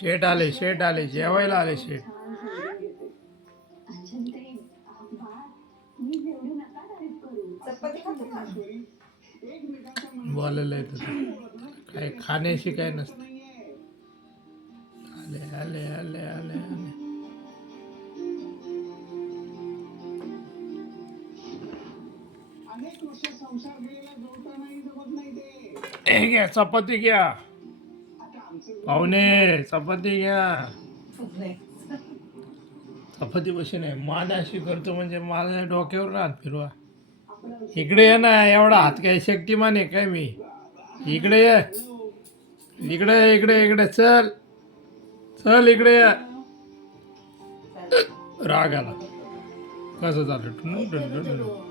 शेठ आले जेवायला आले शेठ. बोलायला येत काय खाण्याशी काय नसतं. आले आले आले आले आले. हे घ्या चपाती घ्या पाहुणे, चपाती घ्या. चपाती बशी नाही मान अशी करतो म्हणजे माझ्या डोक्यावर हात फिरवा. इकडे ये ना, एवढा हात काय शक्तिमान आहे काय मी. इकडे ये, इकडे इकडे इकडे चल चल इकडे ये. राग आला कसं झालं.